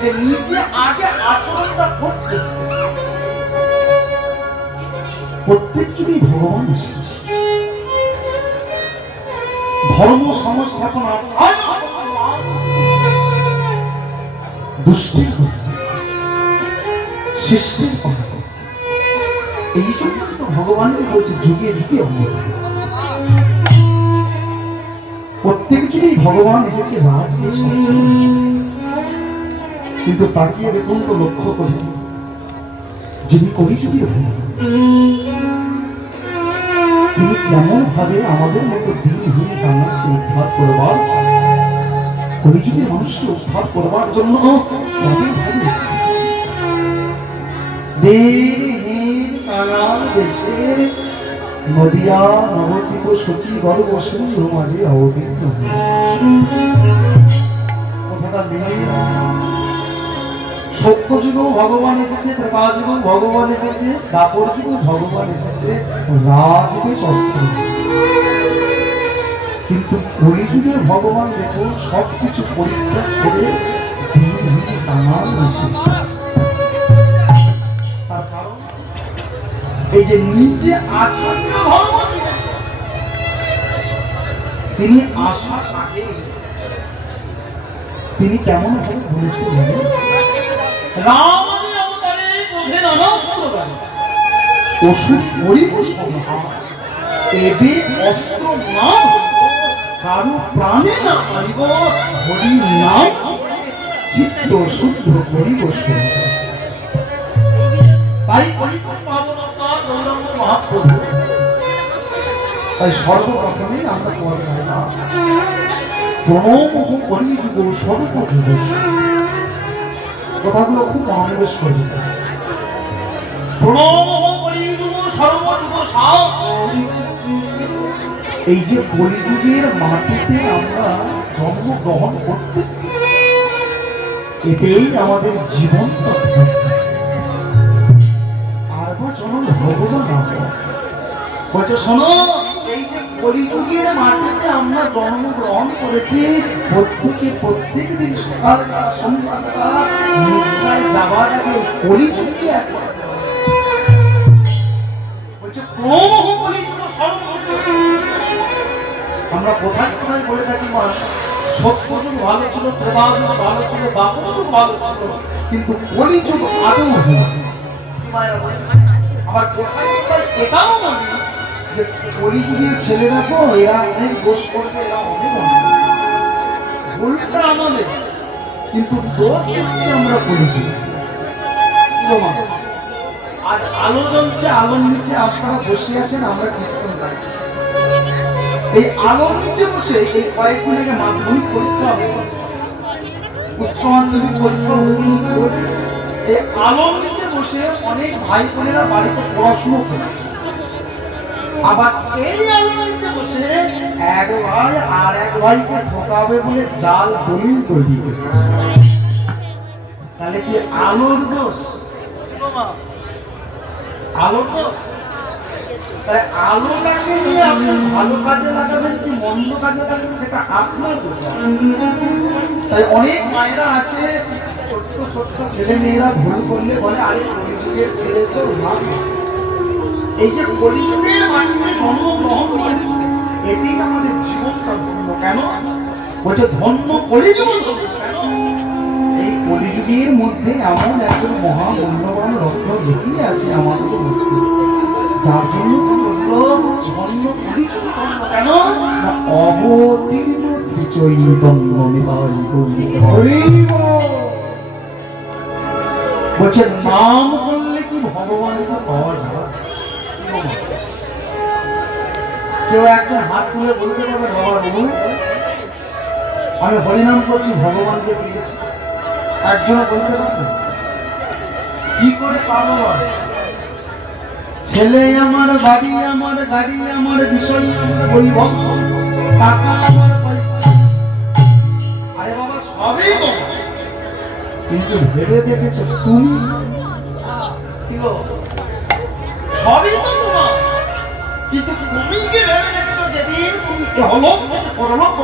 যে নিজে আগে আচরণটা করতে প্রত্যেক যুগে ভগবান এসেছে ধর্ম সংস্থাপনা দুষ্টের সৃষ্টির এই জন্য তো ভগবানকে বলছে যুগে যুগে প্রত্যেক যুগেই ভগবান এসেছে কিন্তু তাকিয়ে দেখুন তো লক্ষ্য করি যিনি কলিযুগে তিনি কেমন ভাবে আমাদের মতো দিনহীন মানুষকে উদ্ধার করবার কলিযুগের মানুষকে উদ্ধার করবার জন্য কেমন ভাবে দিনহীন কানাল দেশে নদিয়া নবদ্বীপ সচিবর বসেন্দ্র মাঝে অবতীর্ণ কথাটা মিলে সত্য যুগেও ভগবান এসেছে, ত্রেতা যুগেও ভগবান এসেছে, দাপর যুগেও ভগবান এসেছে, রাজযুগে অস্ত্র। কিন্তু কলিযুগের ভগবান দেখুন সবকিছু পরিত্যাগ করে দিনহীন কানাল এসেছে। তার কারণ এই যে নিজে আচরণ ধর্ম তিনি আসার আগে তিনি কেমন ভাবে বলেছিলেন রামাদি অবতারে গভীর অনস্ত্র গানে অসুর হরিব সংহার এবে অস্ত্র না কারো প্রাণে না পারিব হরি নাম চিত্ত শুদ্ধ করিব তাই মহাপ্রভু তাই সর্বপ্রথমে আমরা তোমাদের প্রণব করি যুগ সর্বযুগ কথাগুলো খুব মনোনিবেশ করবে এই যে কলিযুগের মাটিতে আমরা জন্মগ্রহণ করতে এতেই আমাদের জীবন আর বা জন্ম ভগবান বলছে শোনো এই যে কলিযুগের মাটিতে আমরা জন্মগ্রহণ করেছি প্রত্যেক দিন সকালটা সন্ধ্যাটা নিদ্রায় যাওয়ার আগে কলিযুগকে বলছে আমরা কোথায় কোথায় বলে থাকি মা সত্যযুগ ভালো ছিল, প্রভাযুগ ভালো ছিল, বাপযুগ ভালো ছিল, কিন্তু কলিযুগ আদৌ আবার কোথায় কোথায় এটাও মানে যে কলিযুগের ছেলেরা তো এরা অনেক দোষ করবে, এরা অনেক উল্টা আমাদের কিন্তু দোষ দিচ্ছি আমরা কলিযুগ। আজ আলো জ্বলছে, আলোর নিচে আপনারা বসে আছেন, আমরা কীর্তন গাইছি। এই আলোর নিচে বসে এই কয়েকদিন আগে মাধ্যমিক পরীক্ষা উচ্চ মাধ্যমিক পরীক্ষা এই আলোর নিচে বসে অনেক ভাই বোনেরা বাড়িতে পড়াশুনো করে, আবার এই আলোর নিচে বসে এক ভাই আর এক ভাইকে ঠকাবে বলে জাল দলিল তৈরি করেছে। তাহলে কি আলোর দোষ? আলোর দোষ? তাহলে আলোটাকে নিয়ে আপনি ভালো কাজে লাগাবেন কি মন্দ কাজে লাগাবেন সেটা আপনার ব্যাপার। তাই অনেক মায়েরা আছে ছোট্ট ছোট্ট ছেলে মেয়েরা ভুল করলে বলে আরে কলিযুগের ছেলে তো না। এই যে কলিযুগের মাটিতে জন্মগ্রহণ করেছে এতেই আমাদের জীবনটা ধন্য। কেন বলছে ধন্য কলিযুগ? কেন এই কলিযুগের মধ্যে এমন একজন মহামূল্যবান রত্ন লুকিয়ে আছে আমাদের মধ্যে, যার জন্য ধন্য কলিযুগ ধন্য। কেন না অবতীর্ণ শ্রী চৈতন্য নিতাই গৌর। বলছে নাম করলে কি ভগবানকে পাওয়া যায়? কেউ একটা হাত তুলে বলতে পারবে বাবা বাবু আমি হরিনাম করছি ভগবানকে পেয়েছি? একজনে বলতে পারবে? কি করে পাবো? ছেলে আমার, বাড়ি আমার, গাড়ি আমার, বিষয় আমার, বৈভব, টাকা আমার, পয়সা, আরে বাবা সবই তো, কিন্তু ভেবে দেখেছো তুমি কি গো? সবই তো তোমার, কিন্তু তুমি কি ভেবে দেখেছো যেদিন তুমি হলো পরলোক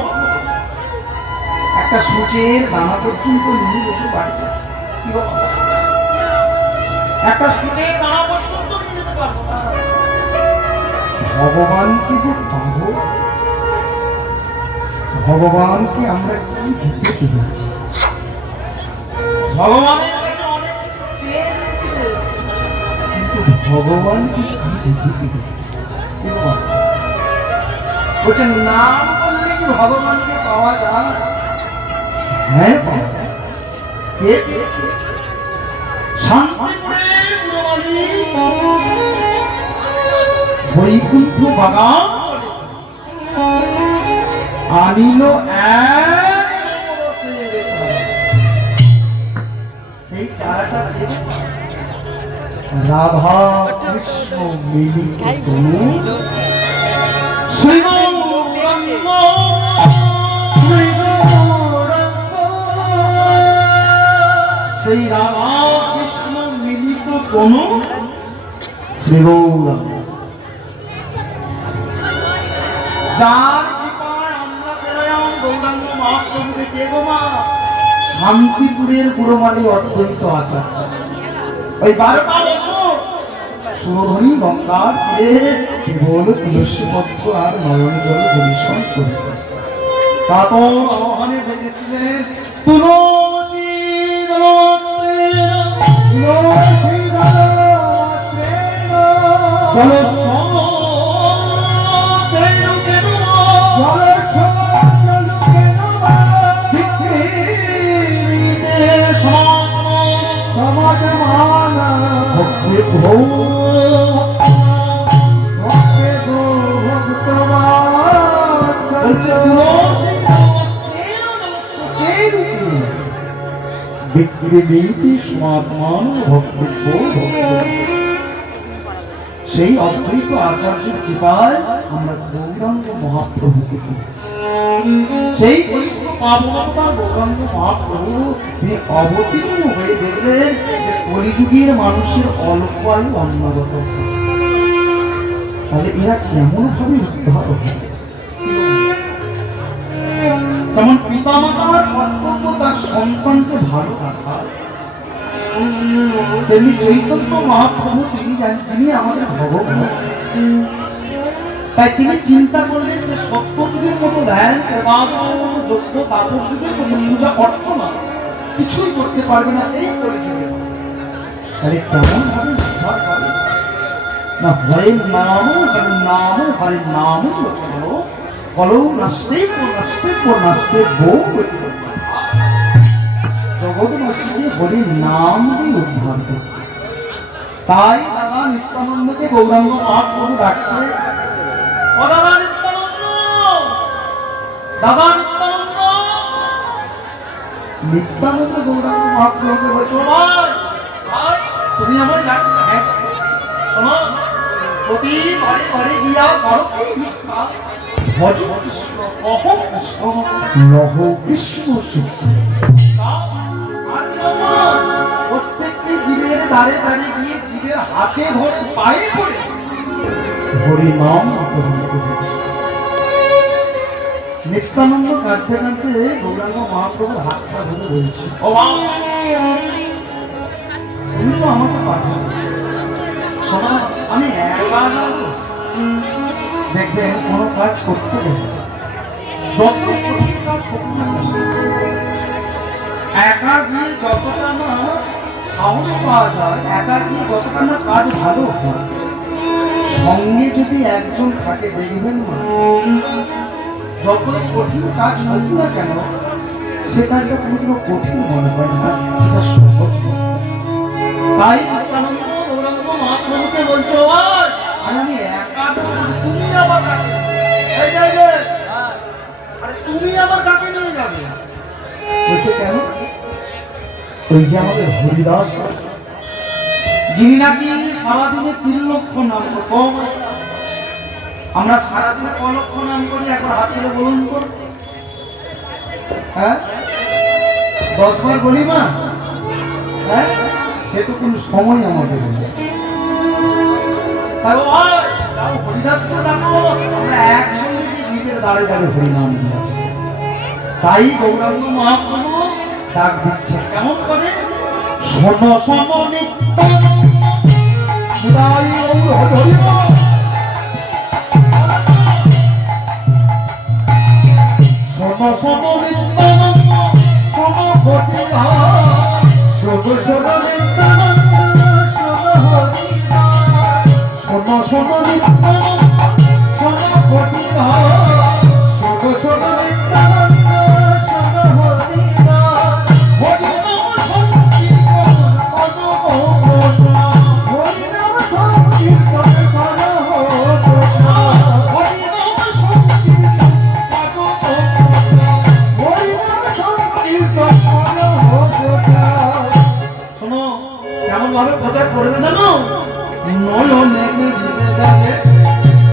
একটা সূচের দানা পর্যন্ত নিয়ে যেতে পারবে না। কি বলো? একটা সূচের দানা পর্যন্ত নিয়ে যেতে পারবো না। ভগবানকে যে পাবো, ভগবানকে আমরা কি দিতে পেরেছি? ভগবানের কাছে অনেক চেয়ে নিতে পেরেছি, কিন্তু ভগবানকে কি দিতে পেরেছি? বলছেন নাম করলে কি ভগবানকে পাওয়া যায়? হ্যাঁ, কে পেয়েছে? শান্তিপুরে বৈকুণ্ঠ বাগান আনিল সেই চারাটা রাধা কৃষ্ণ মিলিত সেই রাধা কৃষ্ণ মিলিত তনু শ্রী গৌরাঙ্গ, যার কৃপায় আমরা পেলাম গৌরাঙ্গ মহাপ্রভুকে। কে গো মা? শান্তিপুরের গুরুমালী অদ্বৈত আচার্য। ওই 12টা বছর সুরধনী গঙ্গার তীরে কেবল তুলসী পত্র আর নয়ন জল পরিশ্রম করতেন। তারপর আহ্বানে ডেকেছিলেন তুলসী সেই অদ্বৈত আচার্যের কৃপায় আমরা গৌরাঙ্গ মহাপ্রভুকে পেয়েছি। সেই পাবনতা গৌরাঙ্গ মহাপ্রভু তিনি অবতীর্ণ হয়ে দেখলেন যে কলিযুগের মানুষের অল্প আয়ু অন্যগত। তাহলে এরা কেমন ভাবে উদ্ধার হবে? যেমন পিতা মাতার কর্তব্য তার সন্তানকে ভালো রাখা, তেমনি চৈতন্য মহাপ্রভু যিনি আমাদের ভগবান, তাই তিনি চিন্তা করলেন যে সত্যযুগের মতো ধ্যান যোগ্য তাপস যুগের মতো পূজা অর্চনা কিছুই করতে পারবে না এই কলিযুগে। তাহলে কেমন ভাবে উদ্ধার করে না? হরের নাম নাম হরের নাম বলো নাস্তে নাস্তে নাস্তে বউ জগৎবাসীকে হরির নাম দিয়ে উদ্ধার করতে। তাই দাদা নিত্যানন্দকে গৌরাঙ্গ মহাপ্রভু ডাকছে, ও দাদা নিত্যানন্দ, দাদা নিত্যানন্দ। নিত্যানন্দ গৌরাঙ্গ মহাপ্রভুকে বলছো, ভাই ভাই তুমি আমার ডাকছো? হ্যাঁ শোনো, প্রতি বাড়ি বাড়ি গিয়া করো ভিক্ষা, ভজ কৃষ্ণ কহ কৃষ্ণ লহ কৃষ্ণ শিক্ষা। প্রত্যেকটি জীবের দ্বারে দাঁড়িয়ে গিয়ে জীবের হাতে ধরে পায়ে পড়ে হরি নাম। নিত্যানন্দ কাঁদতে কাঁদতে গৌরাঙ্গ মহাপ্রভুর হাতটা ধরে বলছে, ও তুমি তো আমাকে পাঠাও, আমি একা যাবো। দেখবেন কোনো কাজ করতে গেলে যত কঠিন কাজ হোক না, একা গিয়ে যতটা না সাহস পাওয়া যায়, একা গিয়ে যতটা না কাজ ভালো হয়, সঙ্গে যদি একজন থাকে দেখবেন না, যতই কঠিন কাজ হোক না কেন সে কাজটা কোনো কঠিন মনে হয় না, সেটা সহজ। তাই নিত্যানন্দ গৌরাঙ্গ মহাপ্রভুকে বলছো, আমি একা, তুমি আবার কাকে, আরে তুমি আবার কাকে নিয়ে যাবে? বলছে কেন? ওই যে আমাদের হরিদাস, যিনি নাকি সারাদিনে 3 লক্ষ নাম কম, আমরা সারাদিনে ক লক্ষ নাম করি একবার হাত তুলে বলুন তো? হ্যাঁ 10 বার বলি মা? হ্যাঁ সেটুকু সময় আমাদের নেই। তাই হরিদাসকে জানো, আমরা একসঙ্গে জীবের দ্বারে দ্বারে হরিনাম দিই। তাই গৌরাঙ্গ মহাপ্রভু ডাক দিচ্ছে কেমন করে, শোনো শোনো নিত্য নিতাই গৌর হরি বল। শোনো শোনো নিত্যানন্দ শোনো হরি বল। শোনো শোনো নিত্যানন্দ শোনো হরি বল। শোনো শোনো নিত্যানন্দ শোনো হরি বল। শোনো শোনো নিত্যানন্দ শোনো হরি বল। হরি নাম সংকীর্তন করো গোটা। হরি নাম সংকীর্তন করো গোটা। হরি নাম সংকীর্তন করো গোটা। হরি নাম সংকীর্তন করো গোটা। শোনো কেমন ভাবে প্রচার করবে জানো, নয়নে দিবে যাবে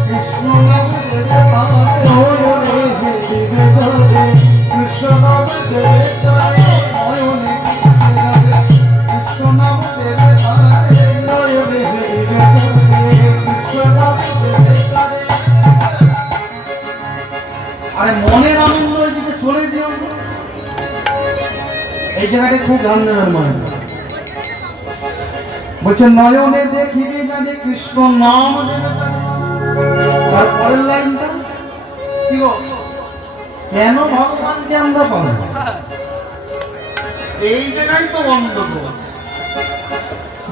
কৃষ্ণ নাম দেবে তারে। নয়নে দিবে যাবে কৃষ্ণ নাম দেবে তারে। নয়নে দিবে যাবে কৃষ্ণ নাম দেবে তারে। নয়নে দিবে যাবে কৃষ্ণ নাম দেবে তারে। আরে মনের আনন্দ এদিকে চলে যেও, এই জায়গাটা খুব ধ্যান দেবেন মানে। বলছে নয়নে দেখিবে জানে কৃষ্ণ নাম দেবে তারে। তারপরের লাইনটা কি গো, কেন ভগবানকে আমরা পাবো, এই জায়গায় তো গন্ডগোল।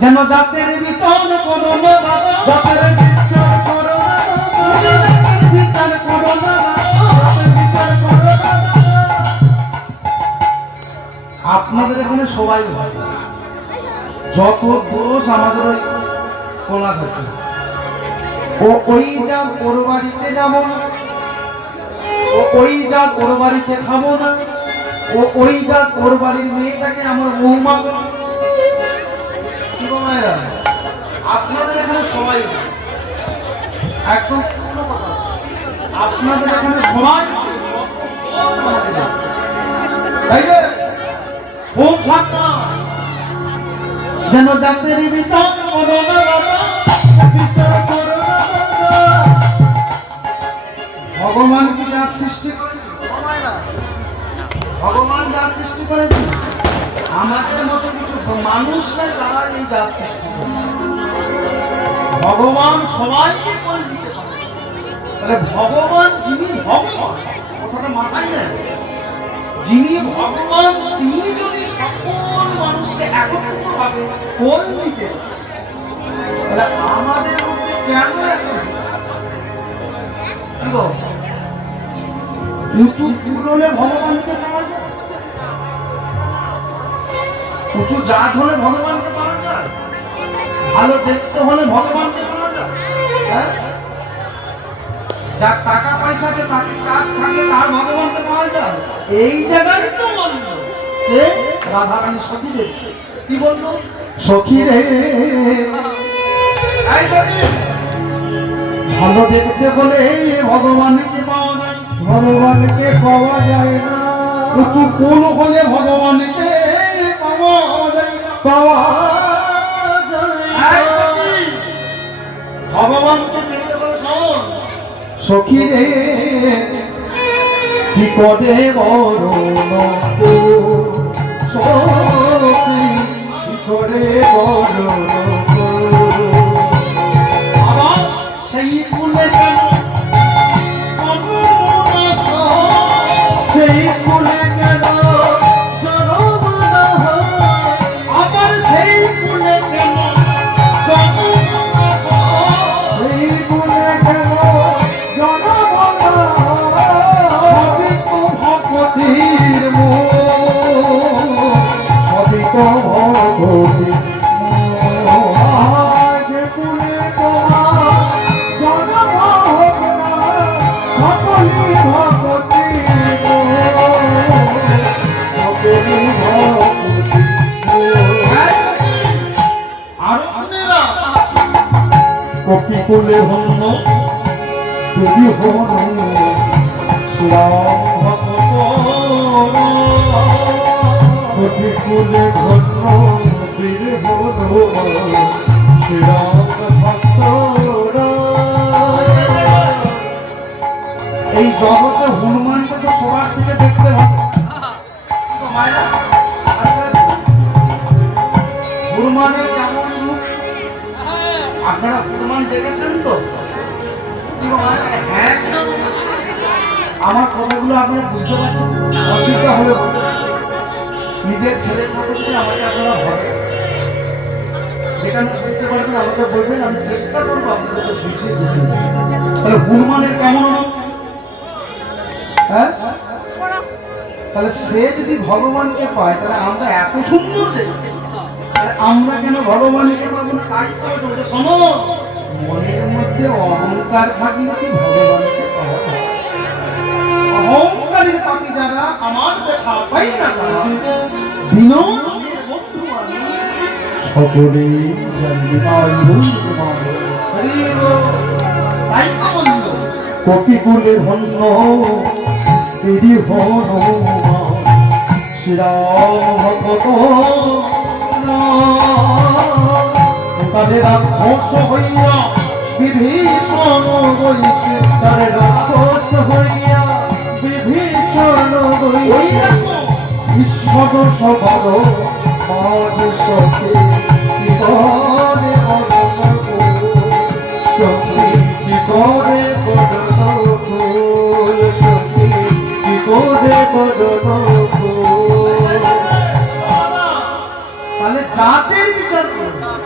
যেন জাতের বিচার করো না দাদা, জাতের বিচার করো না দাদা, জাতের বিচার করো না দাদা, জাতের বিচার করো না দাদা। আপনাদের এখানে সবাই যত দোষ আমাদের ওই কোলা থাকে, ও ওই যা ওর বাড়িতে যাব না, ও ওই যা ওর বাড়িতে খাবো না, ও ওই যা ওর বাড়ির মেয়েটাকে আমার বৌমা। কি গো মায়েরা, আপনাদের এখানে সবাই একদম আপনাদের এখানে সবাই তাই যে খুব সাবধান, যেন জাতের বিচার করো না দাদা, বিচার করো না দাদা। ভগবান কি জাত সৃষ্টি করেছে, ভগবান জাত সৃষ্টি করেছে, আমাদের মতো কিছু মানুষরা তারা এই জাত সৃষ্টি করেছে। ভগবান সবাইকে বল দিতে পারে, তাহলে ভগবান যিনি ভগবান কথাটা মাথায় নেয়, যিনি ভগবান তিনি যদি সকল মানুষকে একত্রিতভাবে কোল দিতে, তাহলে আমাদের মধ্যে কেন এত উঁচু ফুল হলে ভগবানকে পাওয়া যায়, উঁচু জাত হলে ভগবানকে পাওয়া যায়, ভালো দেখতে হলে ভগবানকে পাওয়া যায়, হ্যাঁ? যার টাকা পয়সাতে থাকে তার ভগবানকে পাওয়া যায়। এই জায়গায় তো বলল রাধারানী সখীরে কি বললো, সখী রে ভালো দেখতে বলে ভগবানকে পাওয়া যায়, ভগবানকে পাওয়া যায় না। উঁচু কোন হলে ভগবানকে পাওয়া যায় না, পাওয়া যায়। ভগবানকে পেতে বলে শোন সখী রে কি করে বড় সখী, কি করে বড় সেই ফুলে কেন, সেই ফুলে কেন জনম না হয়, আবার সেই ফুলে কেন জনম না হয়, সেই ফুলে কেন জনম না হয়। সবই তো ভগবতীর মুখ, সবই তো ভগবতীর কপি কুলে হন্য তুমি হন শ্রীরাম ভগবান, কপি কুলে ধন্য বীর হন শ্রীরাম ভক্ত। এই জগতে হনুমানকে তো সবার থেকে দেখতে হবে, মায়েরা হনুমানের কেমন রূপ আপনারা হনুমান দেখেছেন তো? হ্যাঁ, আমার কথাগুলো আপনারা বুঝতে পারছেন? অসুবিধা হলে নিজের ছেলের সাথে যদি আমাকে আপনারা ভাবে যেটা বুঝতে পারবেন আমাকে বলবেন, আমি চেষ্টা করবো আপনাদেরকে বুঝিয়ে বুঝিয়ে। তাহলে হনুমানের কেমন রূপ? হ্যাঁ, তাহলে সে যদি ভগবানকে পায় তাহলে আমরা এত সুন্দর দেখি, তাহলে আমরা কেন ভগবানকে পাবো না? তাই তো শোনো, মনের মধ্যে অহংকার থাকলে কি ভগবানকে পাওয়া যায়? অহংকারী পাপি যারা আমার দেখা পাই না তারা দিন সকলে কপিকুলে ধন্য বিধি শ্রীরাম ভগত তাদের রাক্ষস হইয়া বিভীষণ বইছে, তাদের রাক্ষস হইয়া বিভীষণ বইছে ঈশ্বর সবার মাঝ সখে কি করে বদন সখে কি করে বদন সখে কি করে বদন। তাহলে জাতের বিচার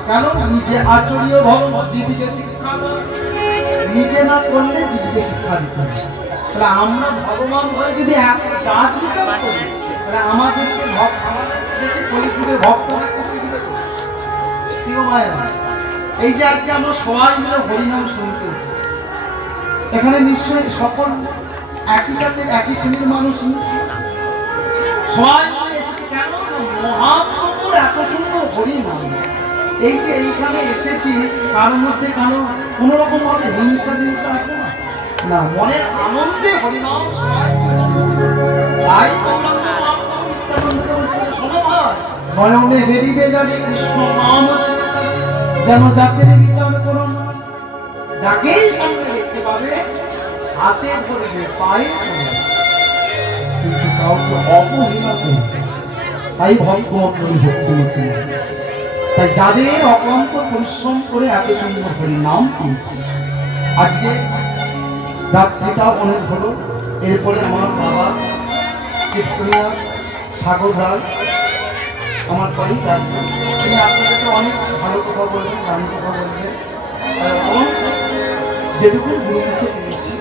কেন? নিজে আচরণীয় ধর্ম জীবিকে শিক্ষা দেয়, নিজে না করলে জীবিকে শিক্ষা দিতে হবে। তাহলে আমরা ভগবান হয়ে যদি এত জাত বিচার করি তাহলে আমাদেরকে কলিযুগে ভক্ত রাখতে শিখবে। এই যে আজকে আমরা সবাই মিলে হরিনাম শুনতে, এখানে নিশ্চয়ই সকল একই জাতের একই শ্রেণীর মানুষ সবাই মিলে এসেছে। কেন? মহাপ্রভুর এত সুন্দর হরিনাম। এই যে এইখানে এসেছি কারোর মধ্যে কারো কোন রকম ভাবে হিংসা হিংসা আছে না, না, মনের আনন্দে হরিনাম সবাই। তাই নয়নে বেরিবে যাবে কৃষ্ণ নাম যেন জাতের বিচার করুন, যাকেই সঙ্গে দেখতে পাবে হাতে ধরবে পায়ে ধরবে, কিন্তু কাউকে অবহেলা করবে। তাই ভক্তমণ্ডলী ভক্তি, তাই যাদের অক্লান্ত পরিশ্রম করে এত সুন্দর হরিনাম তুলছে। আজকে রাত্রিটাও অনেক হলো, এরপরে আমার বাবা কীর্তনিয়া সাগর রায় আমার পরেই রাখবেন, তিনি আপনাদেরকে অনেক ভালো কথা বলবেন, দামি কথা বলবেন, এবং যেটুকু গুরুত্ব পেয়েছি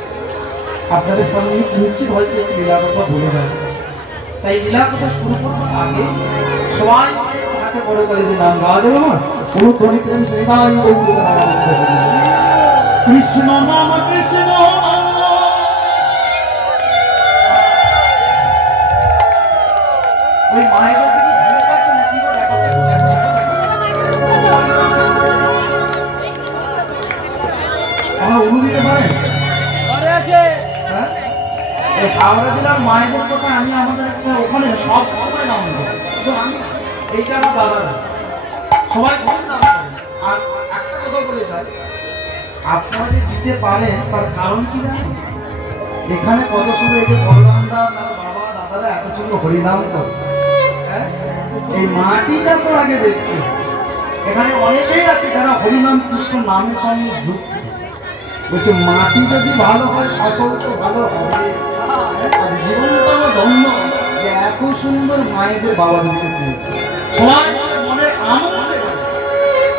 আপনাদের সামনে নিশ্চিত হয়তো একটু লীলা কথা বলে যাবে। তাই লীলা কথা শুরু করার আগে সবাই হাতে করে করে যে নাম গাওয়া যাবে না, কোনো ধনিপ্রেম শ্রীদাই কৃষ্ণ নাম কৃষ্ণ ওই মায়েদের দিকে ভুলে পাচ্ছে না কি করে আমরা উড়ু দিতে পারেন? হাওড়া জেলার মায়েদের কথা আমি আমাদের ওখানে সব সময় নাম দেবো, কিন্তু আমি এইটা আমার দাদারা সবাই খুব নাম করেন। আর একটা কথা বলে যায়, আপনারা যে দিতে পারেন তার কারণ কি জানেন? এখানে কত সুন্দর এই যে বলরামদা তার বাবা দাদারা এত সুন্দর হরিনাম করে, এই মাটিটা তো আগে দেখছে। এখানে অনেকেই আছে যারা হরিনাম কৃষ্ণ নামের সঙ্গে যুক্ত, বলছে মাটি যদি ভালো হয় ফসল তো ভালো হবে। আর জীবনটা ধন্য যে এত সুন্দর মায়েদের বাবাদেরকে পেয়েছে। সবাই মনে আনন্দে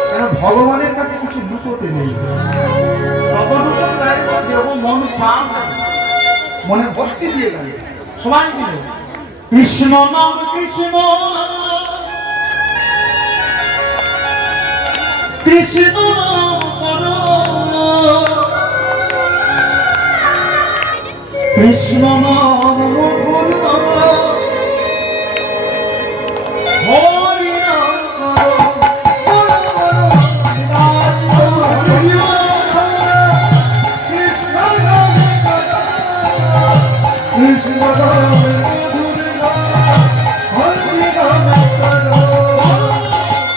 কেন ভগবানের কাছে কিছু লুকোতে নেই, যতটুকু চাই দেব মন প্রাণ মনে ভক্তি দিয়ে গেল। সবাই মিলে কৃষ্ণ নাম কৃষ্ণ কৃষ্ণ নাম করো, কৃষ্ণ নাম মধুর করো, হরি নাম করো,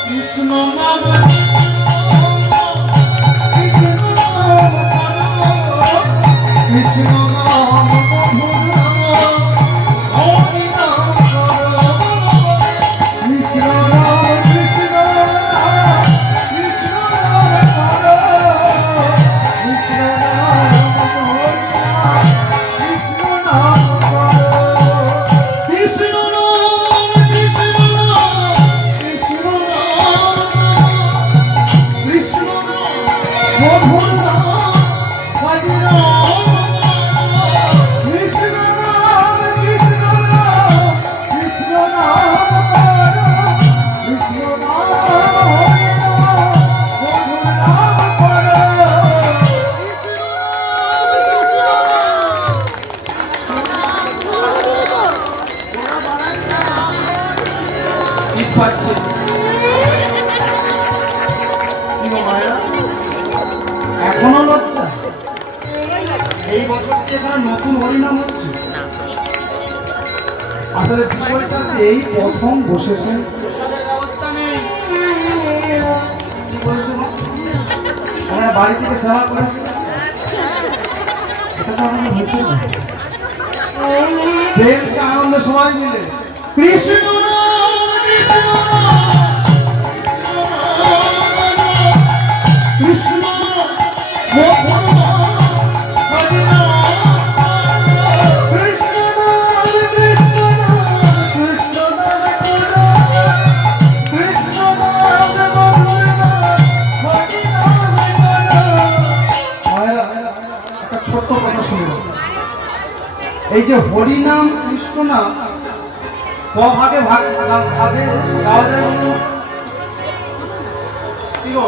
কৃষ্ণ নাম কৃষ্ণ নাম পাচ্ছে। কি গো মায়েরা, এখনো লজ্জা? এই বছর কি এখানে নতুন হরিনাম হচ্ছে? আসলে বিষয়টা যে এই প্রথম বসেছে। কি বলেছে আমরা বাড়ি থেকে সেবা করেছি, এটা তো আমাদের হচ্ছে না। প্রেম সে আনন্দ সবাই মিলে কৃষ্ণ কৃষ্ণ ছোট্ট কথা শুনবো। এই যে হরিনাম কৃষ্ণ নাম ভাগে ভাগে গাওয়া যায় বলুন? কি গো,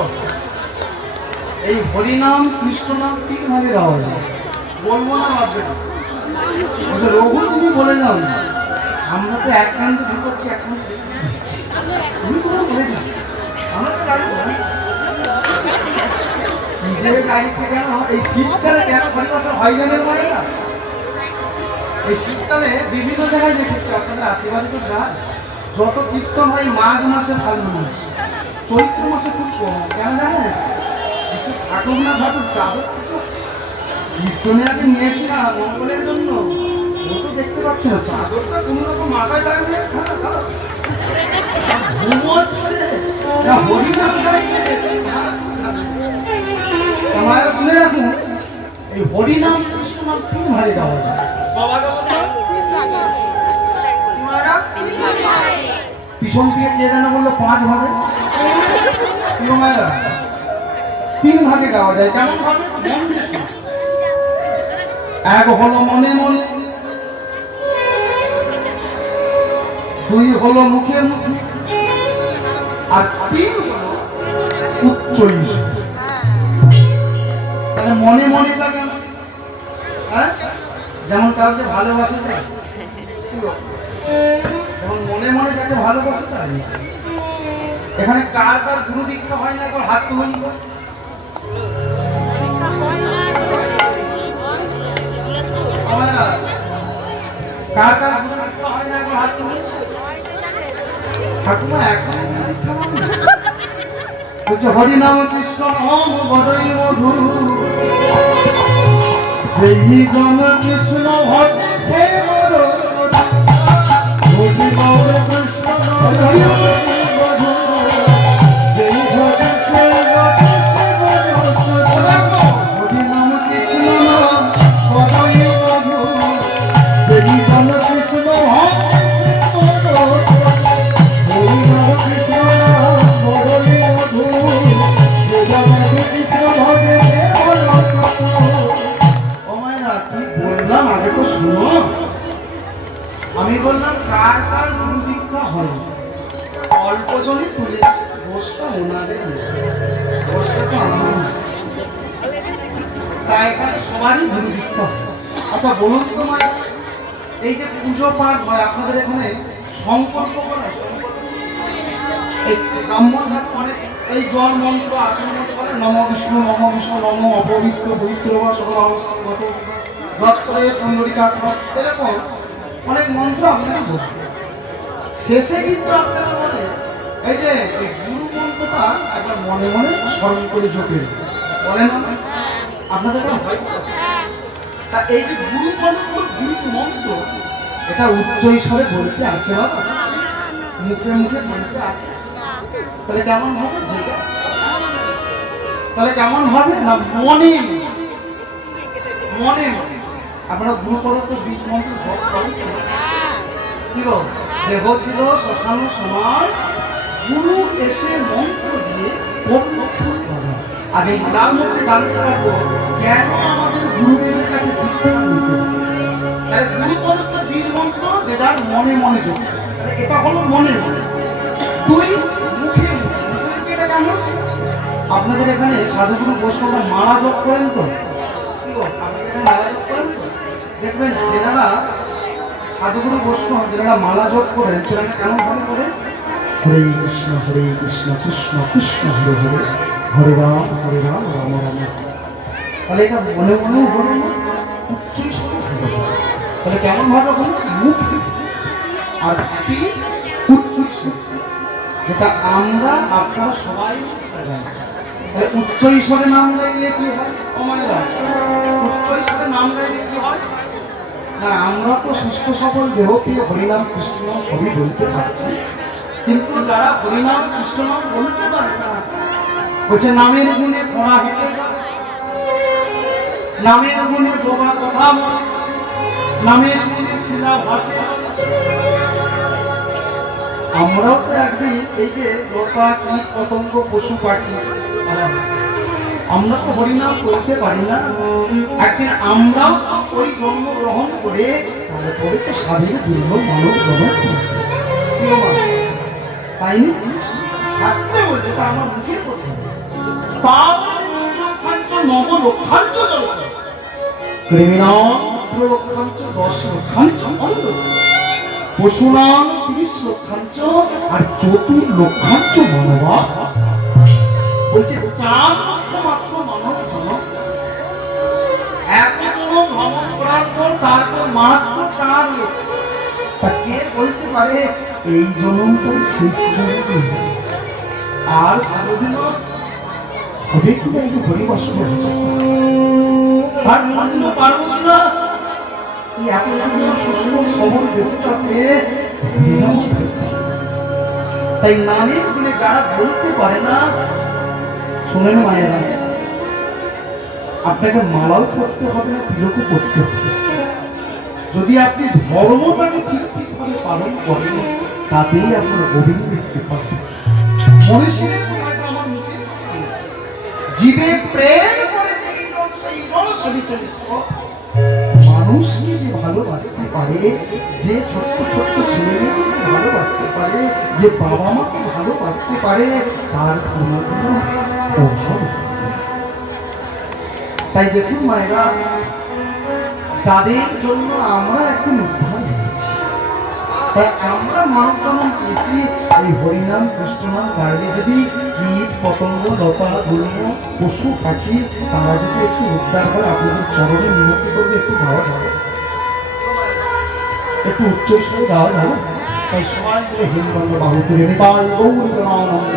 এই হরিনাম কৃষ্ণ নাম 3 ভাগে গাওয়া যায়, বলবো না ভাববে রঘু তুমি বলে যাও না, আমরা তো এক কান্দে ঢুকাচ্ছি এক কান্দে তুমি কোনো বলে যাও, আমরা তো গাইবো না নিজের গাইছে কেন? এই শীতকালে কেন পরিভাষা হয় জানেন মানে না? এই শীতকালে বিভিন্ন জায়গায় দেখেছি, আপনাদের আশীর্বাদ তো যান, যত কীর্তন হয় মাঘ মাসে, ফাল্গুন মাসে, চৈত্র মাসে খুব কম। কেন জানেন? কিছু থাকুক না থাকুক চাদর কীর্তনে আগে নিয়েছি না মঙ্গলের জন্য, ও তো দেখতে পাচ্ছে না চাদরটা কোনো রকম মাথায় থাকবে, ঘুমোচ্ছে না হরিনাম গাইছে। আমারা শুনে রাখুন, এই হরিনাম কৃষ্ণ নাম 3 ভাগে গাওয়া যায়। পিছন থেকে কে যেন বললো 5 ভাগে, 3 ভাগে গাওয়া যায়। কেমন ভাবে? এক হলো মনে মনে, 2 হলো মুখে মুখে, আর 3 হলো উচ্চ ইশে। তাহলে মনে মনে টা কেন? হ্যাঁ, যেমন কাউকে ভালোবাসে যায়, যেমন মনে মনে যাকে ভালোবাসে তাই। এখানে কার কার গুরু দীক্ষা হয় না একবার হাত তুলুন তো। কার কার গুরু দীক্ষা হয় না একবার হাত তুলুন। ঠাকুমা এখন দীক্ষা হয় না? বলছে হরিনাম কৃষ্ণ নাম বড়ই মধুর, যেই জন কৃষ্ণ ভজে সে বড় হরিনাম কৃষ্ণ আমি বললাম কার কার গুরু দীক্ষা হয়? অল্প জনই তুলেছি, দোষটা ওনাদের, দোষটা তো আমার না। তাই এখানে সবারই গুরু দীক্ষা। আচ্ছা বলুন তো মা, এই যে পুজো পাঠ হয় আপনাদের এখানে সংকল্প করা, এই ব্রাহ্মণ অনেক এই জল মন্ত্র আসন মন্ত্র করে, নম বিষ্ণু নম অপবিত্র পবিত্র বা সকল অবস্থা গত দত্তরে কুণ্ডলিকা এরকম অনেক মন্ত্র আপনারা বলবেন। শেষে কিন্তু আপনারা বলে এই যে গুরু মন্ত্রটা একবার মনে মনে স্মরণ করে জপেন, বলেন না আপনাদের হয়? তা এই যে গুরু মন্ত্র এটা উচ্চ ঈশ্বরে বলতে আছে, মুখে মুখে বলতে আছে, তাহলে কেমন হবে? তাহলে কেমন হবে না মনে মনে আপনারা গুরু পদার্থ বীজ মন্ত্র জপ করেন কি গো? দেহ ছিল শ্মশান সমান, গুরু এসে মন্ত্র দিয়ে আগে তার মধ্যে জানতে পারবো কেন আমাদের গুরুদেবের কাছে দীক্ষা নিতে। তাহলে গুরু পদার্থ বীজ মন্ত্র যে যার মনে মনে জপ, তাহলে এটা হলো মনে মনে। 2 মুখে মুখে, এটা কেমন? আপনাদের এখানে সাধুগুরু বৈষ্ণবরা মালা জপ করেন তো? কি গো আপনাদের এখানে মালা জপ করেন তো? দেখবেন যেনারা সাধুগুরু বৈষ্ণব যারা মালা জপ করেন তারা কেমন ভাবে করেন? হরে কৃষ্ণ কৃষ্ণ কৃষ্ণ হরে হরে, হরে রাম রাম রাম। তাহলে এটা মনে মনেও বলো না, উচ্চই স্বরে বলো। তাহলে কেমন ভাবে বলো? মুখ আর উচ্চই স্বরে, যেটা আমরা আপনারা সবাই গাইছি। তাহলে উচ্চ ঈশ্বরে নাম গাইলে কি হয়? উচ্চ ঈশ্বরে নাম গাইলে কি হয় না? আমরা তো সুস্থ সবল দেহকে হরিনাম কৃষ্ণ সবই বলতে পারছি, কিন্তু যারা হরিনাম কৃষ্ণ নাম বলতে পারে না, বলছে নামের গুণে পড়া হেঁটে যাবে, নামের গুণে জবা কথা বলে, নামের গুণে শিলা ভাসে। আমরাও তো একদিন এই যে লতা কীট পতঙ্গ পশু পাখি, আমরা তো হরিনাম করতে পারি না, একদিন আমরাও ওই জন্মগ্রহণ করে তারপরে তো স্বাধীন দীর্ঘ মানব গ্রহণ করেছি। তাই না? শাস্ত্রে বলছে, তা আমার মুখের কথা, নবলক্ষাঞ্চ লক্ষাঞ্চ 10 লক্ষাঞ্চ পশুনাম 30 লক্ষাঞ্চ আর 4 লক্ষাঞ্চ মানবা। বলছে 4 লক্ষ মাত্র মানব জনক, এত জনক ভ্রমণ করার পর তারপর মাত্র 4 লক্ষ। তা কে বলতে পারে এই জনমটা শেষ জনম আর কোনোদিন হবে কি না? একটু হরিবাস করেছে আর মানতে পারবো না। এত সুন্দর সুন্দর সবল দেবতাকে তাই নামের গুণে যারা বলতে পারে না, শোনেন মায়েরা, আপনাকে মালাও করতে হবে না, তিলকও করতে হবে। যদি আপনি ধর্মটাকে ঠিক ঠিকভাবে পালন করেন, তাতেই আপনার গোবিন্দ দেখতে পাবেন। মনীষীর আমার মুখে জীবে প্রেম করে মানুষকে যে ভালোবাসতে পারে, যে ছোট্ট ছোট্ট ছেলে মেয়েকে ভালোবাসতে পারে, যে বাবা মাকে ভালোবাসতে পারে, তার কোনো অভাব। তাই দেখুন মায়েরা, যাদের জন্য আমরা এখন উদ্ধার হয়েছি, তাই আমরা মানব জন্ম পেয়েছি, এই হরিনাম কৃষ্ণ নাম গাইলে যদি কীট পতঙ্গ লতা গুল্ম পশু পাখি তারা যদি একটু উদ্ধার হয়, আপনাদের চরণে মিনতি করবে, একটু গাওয়া যাবে, একটু উচ্চ স্বরে গাওয়া যাবে। তাই সবাই মিলে হিন্দু বাহু তুলে নিবাল গৌর আনন্দ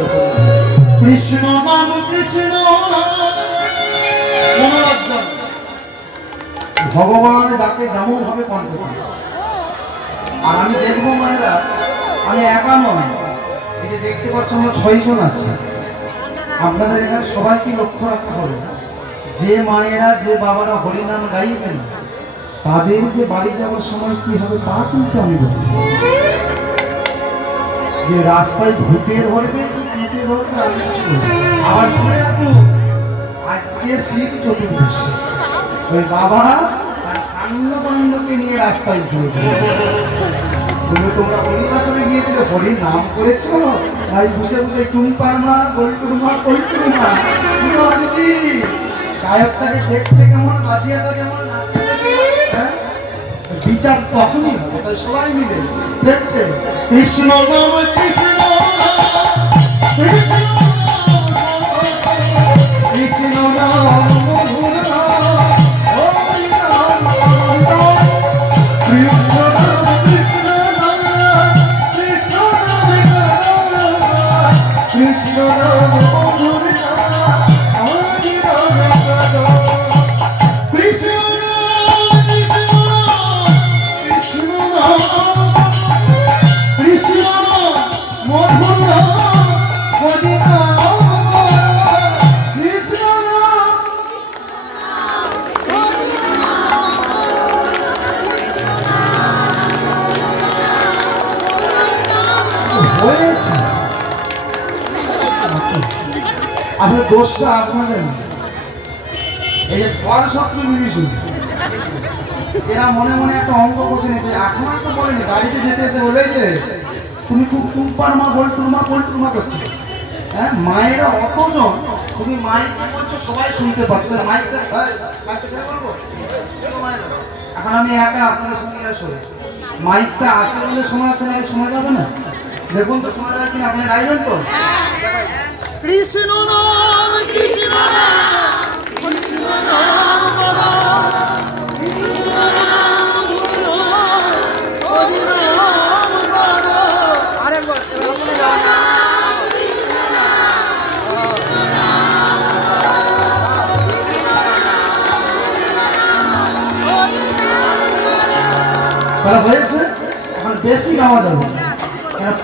কৃষ্ণ নাম কৃষ্ণ মনোরঞ্জন। ভগবান যাকে যেমন ভাবে কণ্ঠ করেছে। আর আমি দেখবো মায়েরা, আমি একা নয়, এই যে দেখতে পাচ্ছ আমরা 6 জন আছি, আপনাদের এখানে সবাইকে লক্ষ্য রাখতে হবে, যে মায়েরা যে বাবারা হরিনাম গাইবেন তাদের যে বাড়ি যাওয়ার সময় কি হবে তা কিন্তু আমি বলি। যে রাস্তায় ভূতে ধরবে কি পেটে ধরবে আমি কিছু বলি। আবার শুনে রাখবো, আজকে শীত চতুর্দশী, ওই বাবারা আর সান্নবন্ধকে নিয়ে রাস্তায় ঘুরে তুমি তোমরা হরিবাসনে গিয়েছিল, হরির নাম করেছিল, তাই বসে বসে টুমপার মা গোলটুরমা গোলটুরমা দিদি গায়কটাকে দেখতে কেমন, বাজিয়াটা কেমন, নাচছে বিচার তখনই হবে। তাই সবাই মিলে দেখছে কৃষ্ণ নাম কৃষ্ণ কৃষ্ণ কৃষ্ণ নাম আসলে দোষটা আপনাদের না। এই যে পরশত্রু বিভীষণ এরা মনে মনে একটা অঙ্ক বসে নিয়েছে, এখন তো বলেনি, গাড়িতে যেতে যেতে বলে যে তুমি খুব টুম্পার মা গোলটুরমা করছো। হ্যাঁ, মায়েরা অতজন, তুমি মাইক বলছো সবাই শুনতে পাচ্ছ, মাইকটা বলবো এখন আমি একা আপনাদের সঙ্গে আসলে মাইকটা আছে বলে শোনা যাচ্ছে না, শোনা যাবে না। দেখুন তো শোনা যায় কিনা, আপনি গাইবেন তো? কৃষ্ণ নাম কৃষ্ণ নাম কৃষ্ণ নাম বলো, কৃষ্ণ নাম বলো, হরি নাম বলো। আরেকবার কৃষ্ণ নাম কৃষ্ণ নাম কৃষ্ণ নাম বলো, কৃষ্ণ নাম হরি নাম বলো। হয়েছে? এখন বেশি গাওয়া যাবে,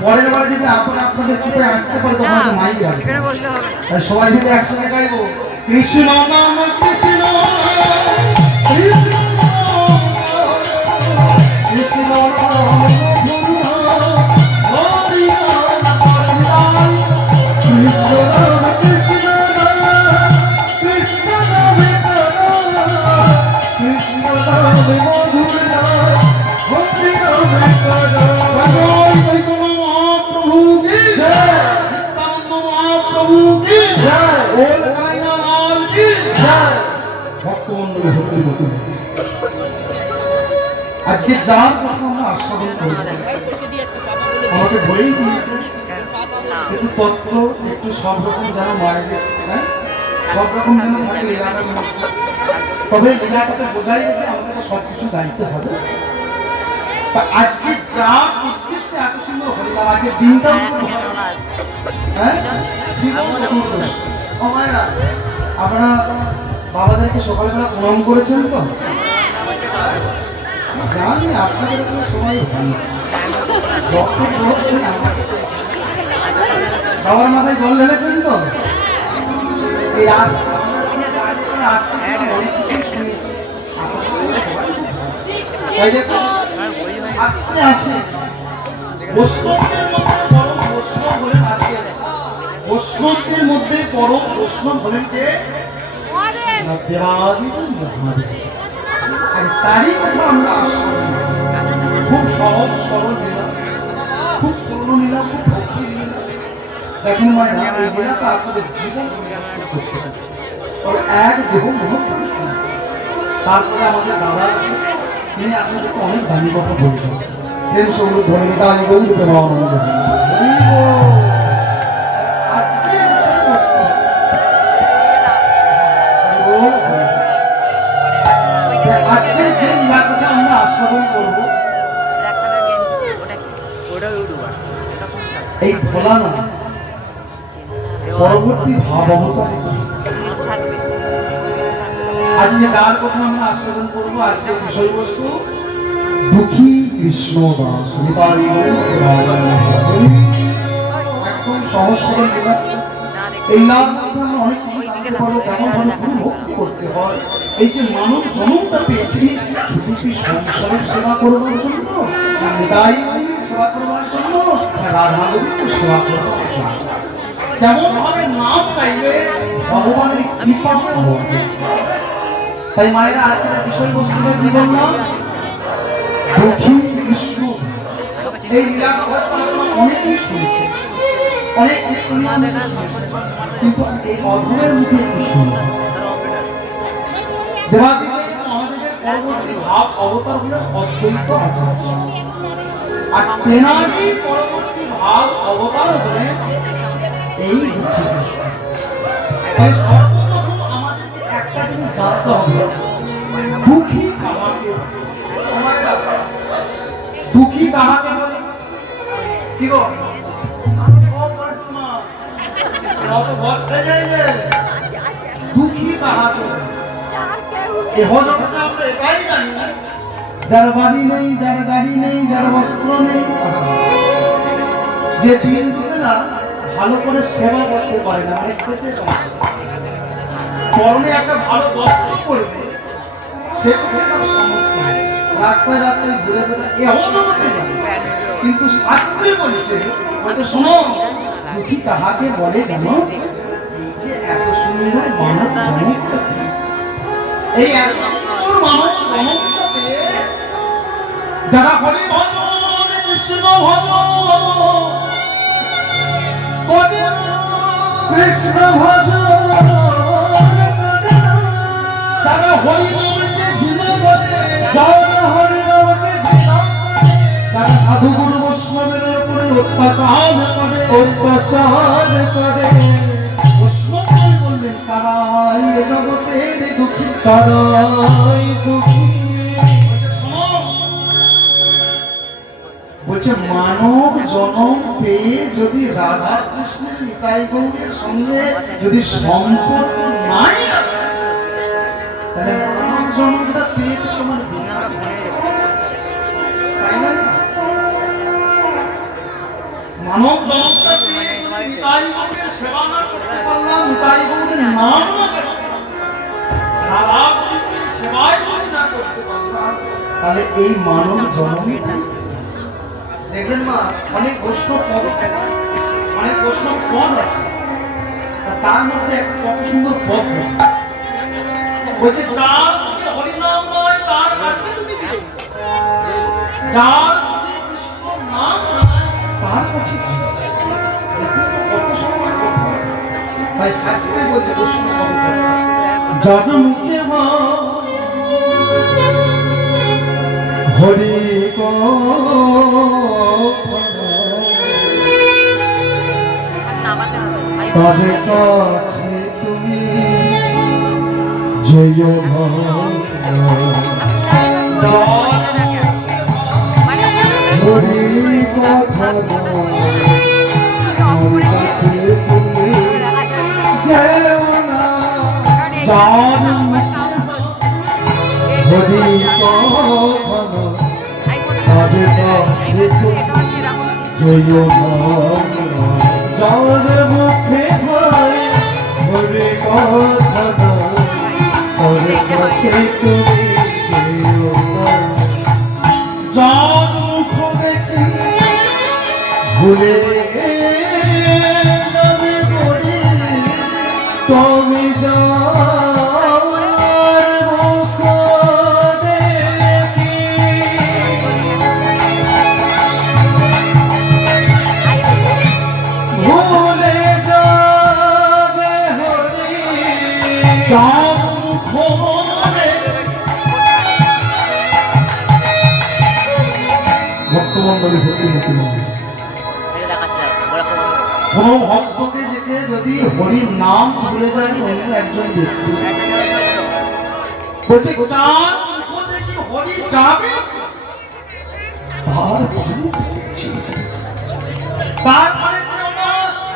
পরের বারে যদি আপনাদের কৃপায় আসতে পারে তখন তো মাইক গাবে, সবাই মিলে একসঙ্গে গাইবো কৃষ্ণ নাম কৃষ্ণ কৃষ্ণ কৃষ্ণ আজকে যার কথা আমরা আস্বাদন করি, আমাকে বলেই দিয়েছে একটু তত্ত্ব, একটু সব রকম যেন মায়েদের, হ্যাঁ সব রকম যেন থাকে লীলাটার মধ্যে। তবে লীলাটাকে বোঝাই রেখে আমাকে তো সব কিছু দায়িত্ব হবে। তা আজকে যা উদ্দেশ্যে এত সুন্দর হরিনাম, আজকে দিনটা হ্যাঁ শিব চতুর্দশী। ও মায়েরা, আপনারা বাবাদেরকে সকালবেলা প্রণাম করেছেন তো? জানি আপনাদের কোনো সময় বাবার মাথায় জল ঢেলেছেন তো? এই রাস্তা অনেক কিছু শুনেছি, তাই দেখুন শাস্ত্রে আছে বৈষ্ণবদের মধ্যে পরম বৈষ্ণব হলেন, আজকে বৈষ্ণবদের মধ্যে পরম বৈষ্ণব হলেন কে? দেবাদিদেব মহাদেব। আর তারই কথা আমরা আস্বাদন করি। খুব সহজ সরল লীলা, খুব পূর্ণ লীলা, খুব ভক্তির লীলা। দেখেন মায়েরা, এই লীলাটা আপনাদের জীবন করতে হবে। তবে এক দেহ মনোপ্রাণ শুনে। তারপরে আমাদের দাদা আছে, তিনি আপনাদেরকে অনেক দামি কথা বলছেন। প্রেম সৌরভ ধরে নিতাই গৌর প্রেমানন্দ। আজকের যে লীলাটাকে আমরা আস্বাদন করবো, এই ভোলানাথ পরবর্তী ভাব অবতার। আজকে যার কথা আমরা আস্বাদন করবো, আজকের বিষয়বস্তু দুঃখী কৃষ্ণ দাস। একদম সহজ সরল লীলা। এই লাভ মধ্যে আমরা অনেক কিছু জানতে পারবো, কেমন ভাবে ভক্তি করতে হয়। এই যে মানব জন্মটা পেয়েছি, শুধু কি সংসারের সেবা করবার জন্য, না নিতাই সেবা করবার জন্য, না রাধা গোবিন্দের সেবা করবার জন্য? কেমন ভাবে নাম গাইলে ভগবানের কৃপা পাওয়া যায়। তাই মায়েরা আজকের বিষয়বস্তুটা কি বললাম? দুঃখী কৃষ্ণ। এই লীলাটা অনেকেই শুনেছে, অনেক কীর্তনিয়া শুনেছে, কিন্তু এই অধমের মুখে একটু শুনেছে। দেবাদিদেব মহাদেবের পরবর্তী ভাব অবতার হলেন অদ্বৈত আচার্য, আর তেনারই পরবর্তী ভাব অবতার হলেন এই দুঃখী কৃষ্ণ। তাই সর্বপ্রথম আমাদেরকে একটা জিনিস জানতে হবে, দুঃখী কাহাকে? দুঃখী কাহাকে বলে? কি গো দুঃখী কাহাকে? আমরা এটাই জানি, যার বাড়ি নেই, যার গাড়ি নেই, যার বস্ত্র নেই, যে দিন দুবেলা ভালো করে সেবা করতে পারে না, অনেক পেতে পরনে একটা ভালো বস্ত্র পরবে, সে সামর্থ্য রাস্তায় রাস্তায় ঘুরে ঘুরে এমন জগতে যাবে। কিন্তু শাস্ত্রে বলছে, হয়তো শোনো, দুঃখী কাহাকে বলে জানো? যে এত সুন্দর মানব জনকটা, এই এত সুন্দর মানব জনকটা পেয়ে যারা হরি ভজন কৃষ্ণ ভজন করে, কৃষ্ণ ভজন যারা হরি নামে ঘৃণা যারা হরিনামকে তারা সাধু গুরু বৈষ্ণবের উপরে অত্যাচার করে বৈষ্ণব বললেন কারাই এ জগতের দুঃখী কারাই দুঃখী। বলছে মানব জনম পেয়ে যদি রাধা কৃষ্ণের নিতাই গৌরের সঙ্গে যদি সম্পর্ক নাই তাহলে মানব জনমটা পেয়ে তো তোমার তাই না? মানব জনমটা পেয়ে নিতাই গৌরের সেবা না করতে পারলাম, নিতাই গৌরের নাম না রাধা কৃষ্ণের সেবায় যদি না করতে পারলাম তাহলে এই মানব জনম দেখবেন মা অনেক বৈষ্ণব পদ আছে, তার মধ্যে একটা কত সুন্দর পদ বলছে যার মধ্যে হরিনাম নয় তার কাছে তুমি যার মধ্যে কৃষ্ণ নাম নয় তার কাছে কত সুন্দর ভাই শাস্ত্রে বলতে বৈষ্ণব যার মুখে হরি তাদের কাছে তুমি জয় হরি কথা যার মুখে হয় হরি কথা তুমি যার মুখ দেখি ভুলে যাবে তুমি কোন ভক্তকে দেখে যদি হরির নাম ভুলে যায় অন্য একজন ব্যক্তি বলছে হরি যাবে তারপরে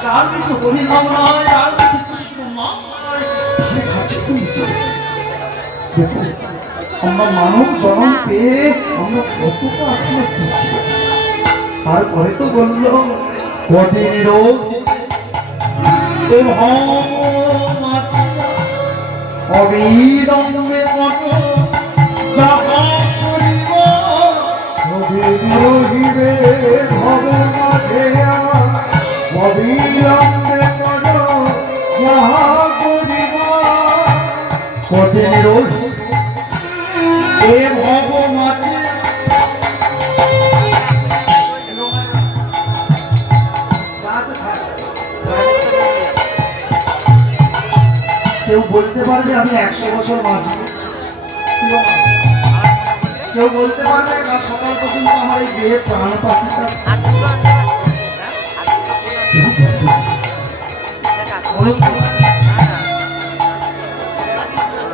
যার কিছু হরি নাম নয় যার কিছু কৃষ্ণ নাম নয় দেখো আমরা মানব জন্ম পেয়ে আমরা কতটা আসলে পিছিয়ে তারপরে তো বললো কদিন রোগ অবিলম্বে কত যাহা করিব রহিবে ভব মাঝে অবিলম্বে কত যাহা করিব কদিন রোগ এ ভব মাঝে কেউ বলতে পারবে আমি 100 বছর বাঁচব, কেউ বলতে পারবে কাল সকাল পর্যন্ত আমার এই দেহে প্রাণ পাখিটা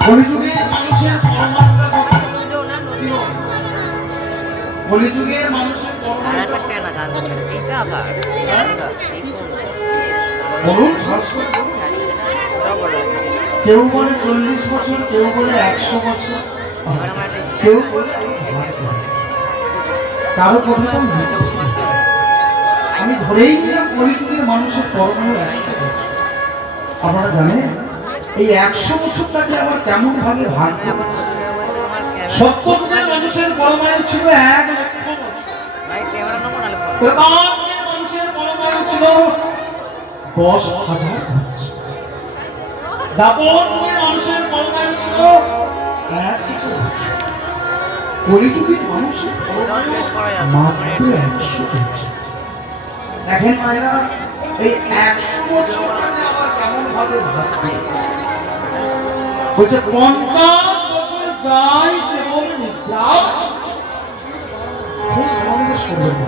কলিযুগের মানুষের কলিযুগের মানুষের বলুন কেউ বলে 40 বছর, কেউ বলে 100 বছর, কেউ বলে কারো কথাটাই আমি ধরেই নিলাম কলিযুগের মানুষের কর্ম 100 বছর। আপনারা জানেন এই 100 বছরটাকে আবার কেমন ভাবে ভাগ করেছে। 70 যুগের মানুষের পরমায়ু ছিল 1 লক্ষ বছর, ত্রেতাযুগের মানুষের পরমায়ু ছিল 10,000 বছর, দাপর যুগের মানুষের পরমায়ু ছিল 1,000 বছর, কলিযুগের মানুষের পরমায়ু মাত্র 100 বছর। দেখেন মায়েরা এই 100 বছরটাকে আবার কেমন ভাবে ভাগ করেছে। বলছে 50 বছর যাই দেব বিশ্বাস করবেন না,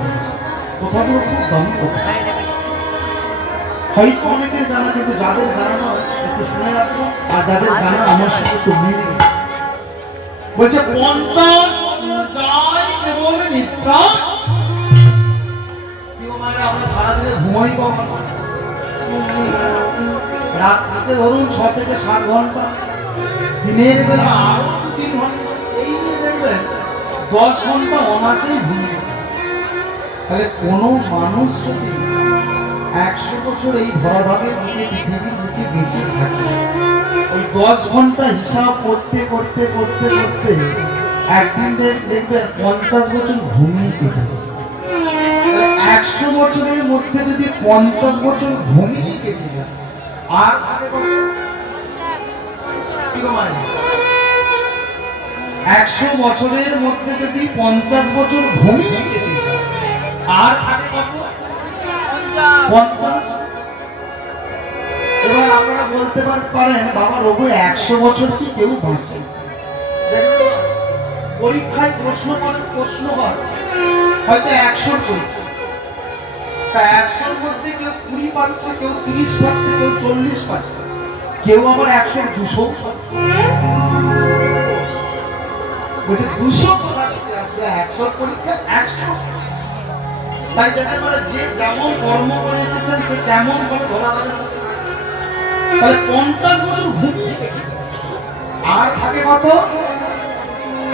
কথাগুলো খুব দামি কথা। হয়তো অনেকের জানা, কিন্তু যাদের জানা নয় একটু শুনে রাখবো, আর যাদের জানা আমার সাথে একটু মিলে। বলছে 50 বছর যায় কেবল নিদ্রা। কেউ মানে আমরা সারাদিনে ঘুমাই পাবো, রাত্রিতে ধরুন 6 থেকে 7 ঘন্টা, দিনের বেলা আরো 2-3 ঘন্টা, এই নিয়ে দেখবেন 10 ঘন্টা অনাসেই ঘুমিয়ে। তাহলে কোনো মানুষ যদি 100 বছর এই ধরাভাবে পৃথিবীর বুকে বেঁচে থাকে, ওই 10 ঘন্টা হিসাব করতে করতে করতে করতে একদিন দেখবেন 50 বছর ঘুমিয়ে কেটে। 100 বছরের মধ্যে যদি 50 বছর ঘুমিয়ে কেটে যায়, আর 100 বছরের মধ্যে যদি 50 বছর ঘুমিয়ে কেটে যায়, আর আগে কত? 50। এবার আপনারা বলতে পারেন বাবা রঘু 100 বছর কি কেউ বাঁচে? পরীক্ষায় প্রশ্ন হয় হয়তো 100 পরীক্ষা, তা 100-র মধ্যে কেউ 20 পাচ্ছে, কেউ 30 পাচ্ছে, কেউ 40 পাচ্ছে, কেউ আবার 100 200 বলছে। 200 কোথা থেকে আসবে? 100 পরীক্ষা 100। তাই দেখা গেল যে যেমন কর্ম করে এসেছেন সে তেমন করে ধরা যাবে। তাহলে 50 বছর ঘুম থেকে আর থাকে কত?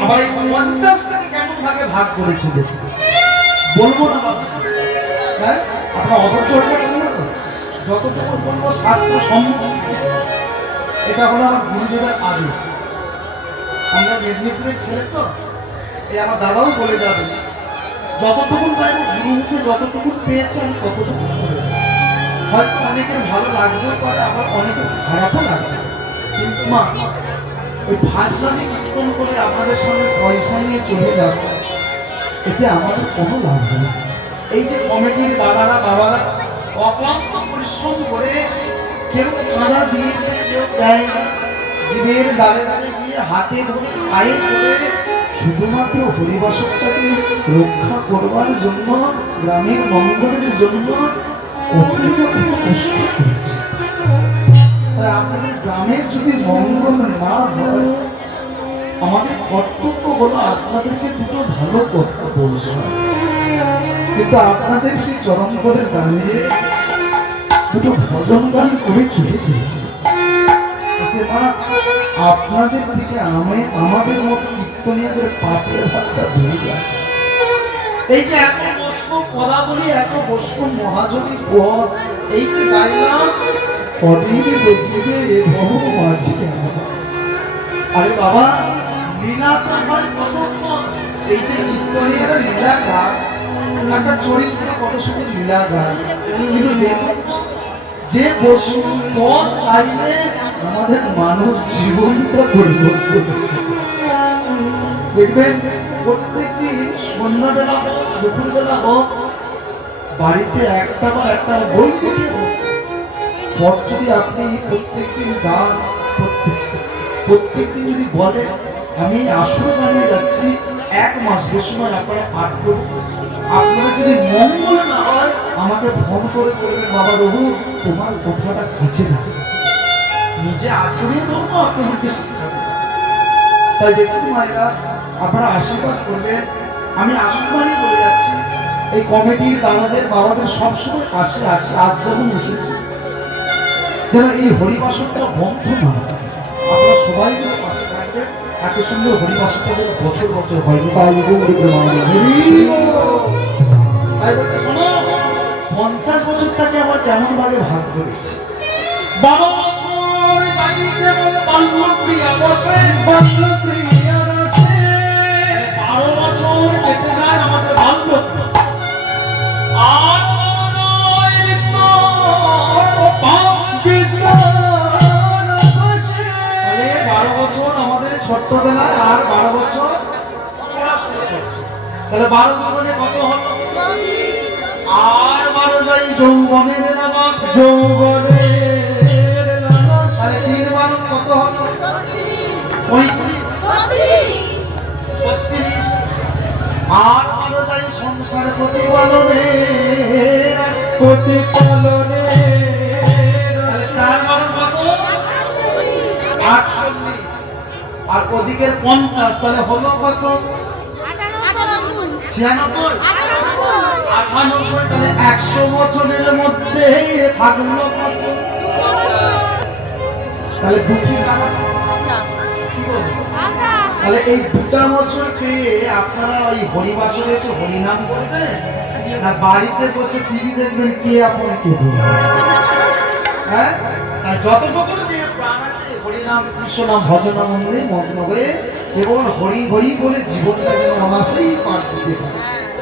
আবার এই 50টাকে কেমন ভাগে ভাগ করেছিল বলবো না বাবা, হ্যাঁ আপনারা অবচর করছেন না তো। যতটুকু বলবো শাস্ত্র সম্মত, এটা হলো আমার গুরুদেবের আদেশ। আমরা মেদিনীপুরের ছেলে তো, এই আমার দাদাও বলে যাবে, যতটুকু পাইব গুরুমুখে যতটুকু পেয়েছে আমি ততটুকু করে। হয়তো অনেকের ভালো লাগতেও পারে, আবার অনেকের খারাপও লাগবে, কিন্তু মা ওই ফাঁসলামি কীর্তন করে আপনাদের সামনে পয়সা নিয়ে চলে যাবে, এতে আমাদের কোনো লাভ নেই। এই যে কমিটির দাদারা বাবারা অক্লান্ত পরিশ্রম করে কেউ চাঁদা দিয়েছে, কেউ দেয় না, জীবের ডালে ডালে গিয়ে হাতে ধরে পায়ে ধরে শুধুমাত্র হরিবাসকটাকে রক্ষা করবার জন্য, গ্রামের মঙ্গলের জন্য কষ্ট করেছে। আমাদের গ্রামের যদি মঙ্গল না হয়, আমাদের কর্তব্য হলো আপনাদেরকে দুটো ভালো কথা বলবো, কিন্তু আপনাদের সেই চরম করে দাঁড়িয়ে দুটো ভজন গান করে চলে দিয়েছে। আপনাদের থেকে আমাদের মতো কীর্তনীয়দের পাপের হাতটা ধরে যায়। এই যে এত বস্ত্র পদা বলি, এত বস্ত্র মহাজনী পর, এই যে গাইলাম অদিনে দেখিবে এ বহু মাঝি। আরে বাবা লীলা তো হয় কতক্ষণ। এই যে কীর্তনীয়রা লীলা গায়, একটা চরিত্র কত সুন্দর লীলা গায়, কিন্তু দেখুন যে বস্তু পথ চাইলে আমাদের মানব জীবনটা পরিবর্তন। দেখবেন প্রত্যেকদিন সন্ধ্যাবেলা হোক দুপুরবেলা হোক, বাড়িতে একটা বা একটা বই থেকে পথ যদি আপনি প্রত্যেকদিন গান, প্রত্যেকদিন যদি বলে আমি আসলে দাঁড়িয়ে যাচ্ছি, 1 মাস 2 সময় আপনারা পাঠ করুন। আপনারা যদি মঙ্গল না হয় আমাকে ফোন করে বলবেন বাবা রঘু তোমার কথাটা কাছে না, নিজে আচরিয়ে ধরবো আপনাদেরকে শিক্ষা দেবো। তাই দেখুন মায়েরা, আপনারা আশীর্বাদ করবেন। আমি আশীর্বাদই বলে যাচ্ছি, এই কমিটির দাদাদের বাবাদের সবসময় পাশে আছে, আজ যখন এসেছি যেন এই হরিবাসনটা বন্ধ না, আপনারা সবাই মিলে পাশে থাকবেন। এত সুন্দর হরিবাসনটা যেন বছর বছর হয়। তাই বলতে শোনো, 50 বছরটাকে আবার কেমন ভাবে ভাগ করেছি। 12 বছর বাল্যক্রিয়া বসে, 12 বছর কেটে যায় আমাদের বাল্য, আর 12 বছর আমাদের ছোট্টবেলায়, আর 12 বছর পড়াশোনা করছে। তাহলে 12 জীবনে কত হলো? আর 12 যাই যৌবনের নামাজ, যৌবনের তাহলে 3 12 কত হলো? 35 36। আর 12 যাই সংসারে প্রতিপালনে তার বরং কত 48 আর ওদিকের 50, তাহলে হলো কত 96 98, তাহলে 100 বছরের মধ্যে থাকলো কত? তাহলে দুঃখী কারা? কি বলবো? তাহলে এই 2টা বছর পেয়ে আপনারা ওই হরিবাসরে এসে হরিনাম করবেন না বাড়িতে বসে টিভি দেখবেন কে আপন কে দূর? হ্যাঁ, আর যতটুকু যে প্রাণ আছে হরিনাম কৃষ্ণ নাম ভজনাম মন্দিরে মগ্ন হয়ে কেবল হরি হরি বলে জীবনটা যেন অনাসেই পার করতে পারে।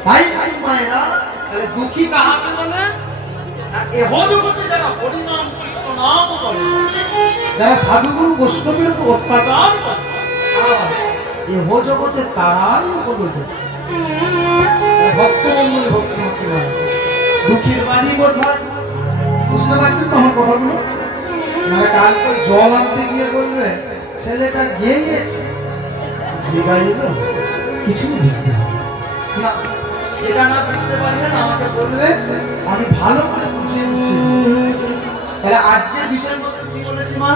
তাই মায়েরা, তাহলে দুঃখী কাহাকে বলে? এহ জগতে যারা হরিনাম কৃষ্ণ নাম বলে, যারা সাধুগুরু বৈষ্ণবের উপর অত্যাচার করে, এহ জগতে তারাই হলো ভক্তমন্ডলী ভক্তি হয়। দুঃখীর বাড়ি কোথায় বুঝতে পারছেন তো আমার কথাগুলো? মানে কালকে জল আনতে গিয়ে বলবে ছেলেটা গিয়েছে কিছু বুঝতে না, এটা না বুঝতে পারলেন আমাকে বলবে, আমি ভালো করে বুঝিয়ে বুঝছি। তাহলে আজকের বিষয়বস্তু কি বলেছি মা?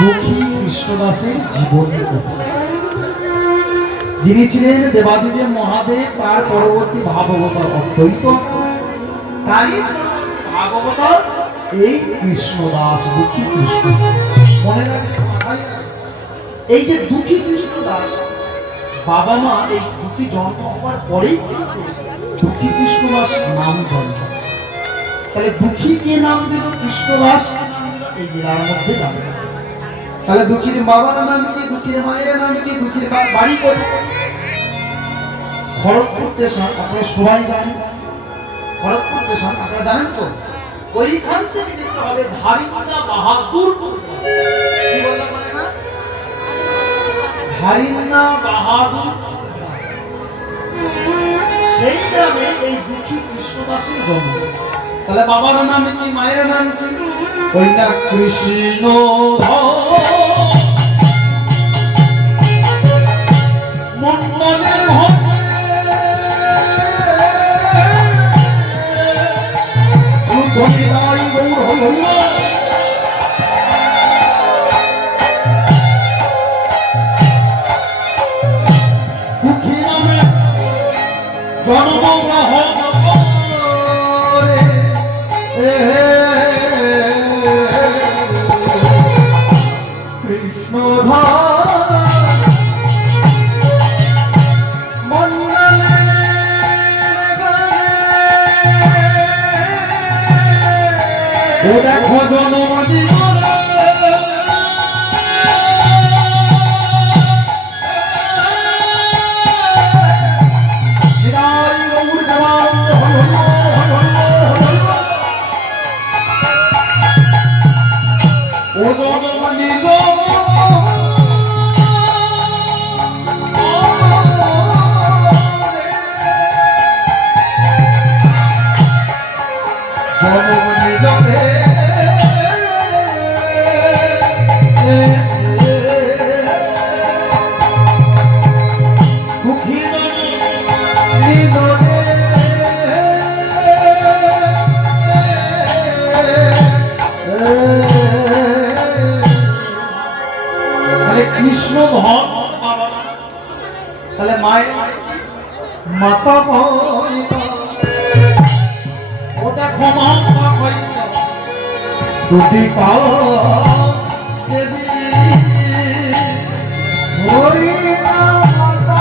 দুঃখী কৃষ্ণদাসের জীবন, যিনি ছিলেন দেবাদিদেব মহাদেব, তার পরবর্তী ভাগবতার অদ্বৈত, তারই পরবর্তী ভাগবতার এই কৃষ্ণদাস, দুঃখী কৃষ্ণ। মনে রাখবে এই যে দুঃখী কৃষ্ণদাস, বাবা মা এই দুঃখী জন্ম হওয়ার পরেই কিন্তু দুঃখী কৃষ্ণদাস নাম দেন। তাহলে দুঃখী কে নাম দিল, কৃষ্ণদাস এই জেলার মধ্যে যাবে। তাহলে দুঃখীর বাবার নাম কি, দুঃখীর মায়ের নাম কি, দুঃখীর বাড়ি কোথায়? খড়গপুর স্টেশন আপনারা সবাই জানেন। খড়গপুর স্টেশন আপনারা জানেন তো? ওইখান থেকে যেতে হবে ধারিন্দা বাহাদুরপুর। কি বললাম মানে না? ধারিন্দা বাহাদুরপুর, সেই গ্রামে এই দুঃখী কৃষ্ণদাসের জন্ম। তাহলে বাবার নাম কি, মায়ের নাম কি? ওই না কৃষ্ণ মন্ডলের দুঃখী নামে জন্মগ্রহণ করে কৃষ্ণ দেখো জন্ম জীবন ও জন্ম নিল জন্ম নিল কৃষ্ণ ভক্ত বাবা। তাহলে মায়ের মাতা ও দেখো মাতা দুটি পাও দেবী হরি মাতা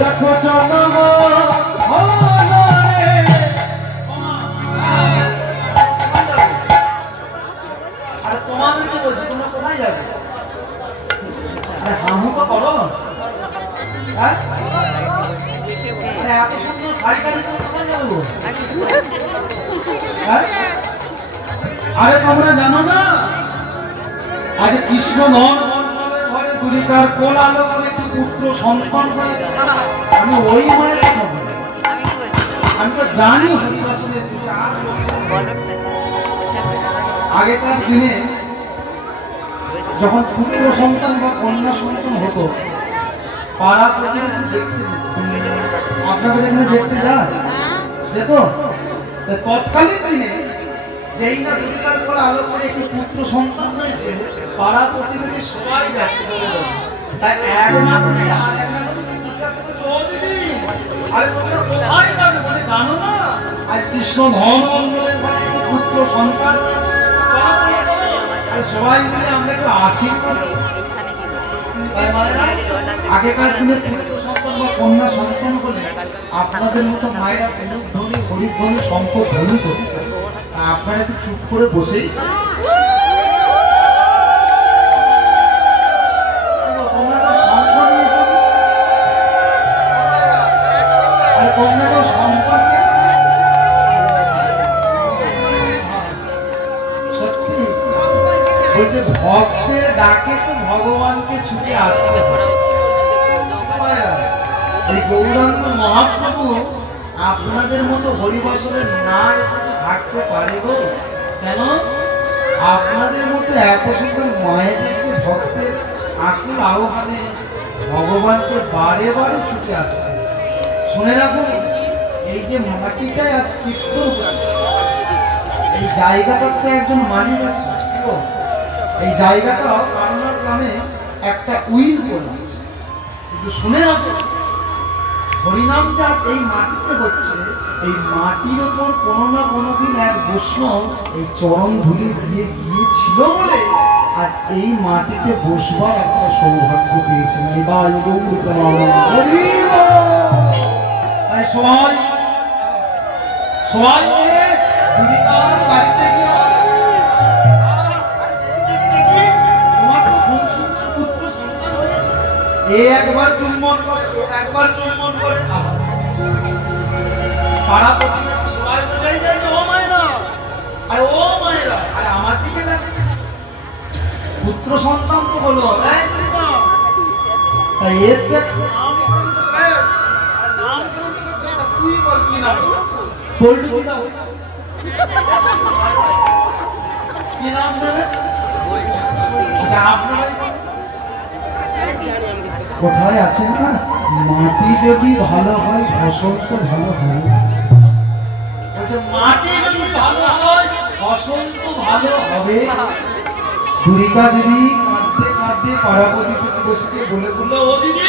দেখো জন্ম হ্যাঁ? আরে তোমরা জানো না আজ কৃষ্ণ ঘরে দুরিকার কোল আলো করে একটি পুত্র সন্তান হয়েছে। আমি ওই মায়ের কথা বলি। আমি তো জানি হরিবাসনে এসেছে। আগেকার দিনে যখন পুত্র সন্তান বা কন্যা সন্তান হতো পাড়া প্রতিবেশী দেখতে আপনাদের এখানে দেখতে যায় যেত। তৎকালীন দিনে যেই না দুর্গার পরে আলো করে একটি পুত্র সন্তান হয়েছে পাড়া প্রতিবেশী সবাই যাচ্ছে তাই এক না করে আর এক না করে জিজ্ঞাসা করছে, আরে তোমরা কোথায় যাবে বলে জানো না আজ কৃষ্ণ ধর্মমন্ডলের ঘরে একটি পুত্র সন্তান হয়েছে। আরে সবাই মিলে আমরা একটু আশীর্বাদ তাই মায়েরা আগেকার দিনে পুত্র সন্তান বা কন্যা সন্তান হলে আপনাদের মতো মায়েরা পেনুক ধনী গরিব ধনী সম্পদ ধনী করি আপনারা একটু চুপ করে বসেই বলছে ভক্তের ডাকে তো ভগবানকে ছুটে আসতে। এই গৌরাঙ্গ মহাপ্রভু আপনাদের মতো হরিবাসরে না এসে থাকতে পারে গো। কেন? আপনাদের মতো এত সুন্দর মায়েদেরকে ভক্তের আকুল আহ্বানে ভগবানকে বারে বারে ছুটে আসতে। শুনে রাখুন এই যে মাটিটায় আর কীর্তন হচ্ছে এই জায়গাটাতে একজন মালিক আছে। এই জায়গাটা কারণার গ্রামে একটা উইল বলে আছে। কিন্তু শুনে রাখুন হরিনাম যা এই মাটিতে হচ্ছে এই মাটির ওপর কোনো না কোনোদিন এক বৈষ্ণব এই চরণ ধুলি দিয়ে গিয়েছিল বলে আর এই মাটিতে বসবার একটা সৌভাগ্য পেয়েছেন। সবাই সবাই বাড়িতে গিয়ে একবার চুম্বন করে একবার চুম্বন করে পাড়া প্রতিবেশী সবাই বোঝাই যায় ও মায়েরা আরে ও মায়েরা আরে আমার দিকে দেখে পুত্র সন্তান তো হলো তাই এর নাম তুই বল কি নাম কি নাম দেবে? আচ্ছা আপনারাই কোথায় আছেন না মাটি যদি ভালো হয় ফসল তো ভালো হয়। মাটি যদি ভালো হয় ফসল তো ভালো হবে। দুরিকা দিদি কাঁদতে কাঁদতে পাড়া প্রতিবেশীকে বলে বলল ও দিদি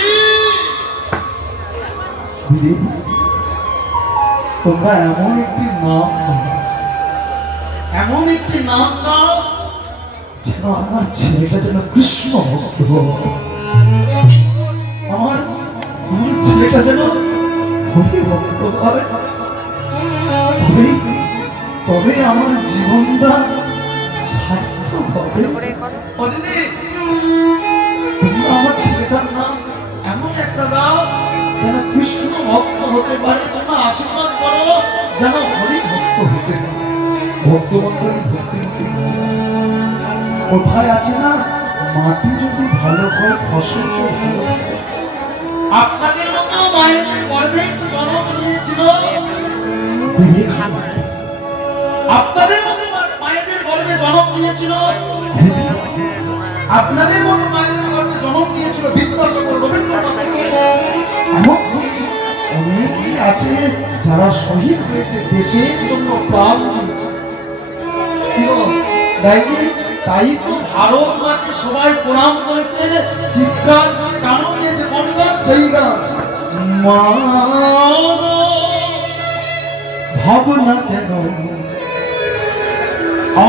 দিদি তোমরা এমন একটি নাম এমন একটি নাম দাও যেন আমার ছেলেটা যেন কৃষ্ণ ভক্ত আমার ছেলেটা যেন হরি ভক্ত হয় তবে আমার জীবনটা সার্থক হবে। তোমরা আমার ছেলেটার নাম এমন একটা দাও যেন কৃষ্ণ ভক্ত হতে পারে। তোমরা আশীর্বাদ করো যেন হরি ভক্ত হতে পারে। ভক্তমন্ডলী ভক্তি কোথায় আছে না মাটি যদি ভালো হয় ফসল তো ভালো। আপনাদের মতো মায়েদের গর্ভে জন্ম নিয়েছিল আপনাদের মতো মায়েদের গর্ভে জন্ম নিয়েছিল আপনাদের মতো মায়েদের গর্ভে জন্ম নিয়েছিল বিদ্যাসাগর রবীন্দ্রনাথ। অনেকেই আছে যারা শহীদ হয়েছে দেশের জন্য প্রাণ দিয়েছে। তাই তো ভারত মাকে সবাই প্রণাম করেছে চিৎকার করে গান নিয়েছে কোন গান সেই গান ভাবনা কেন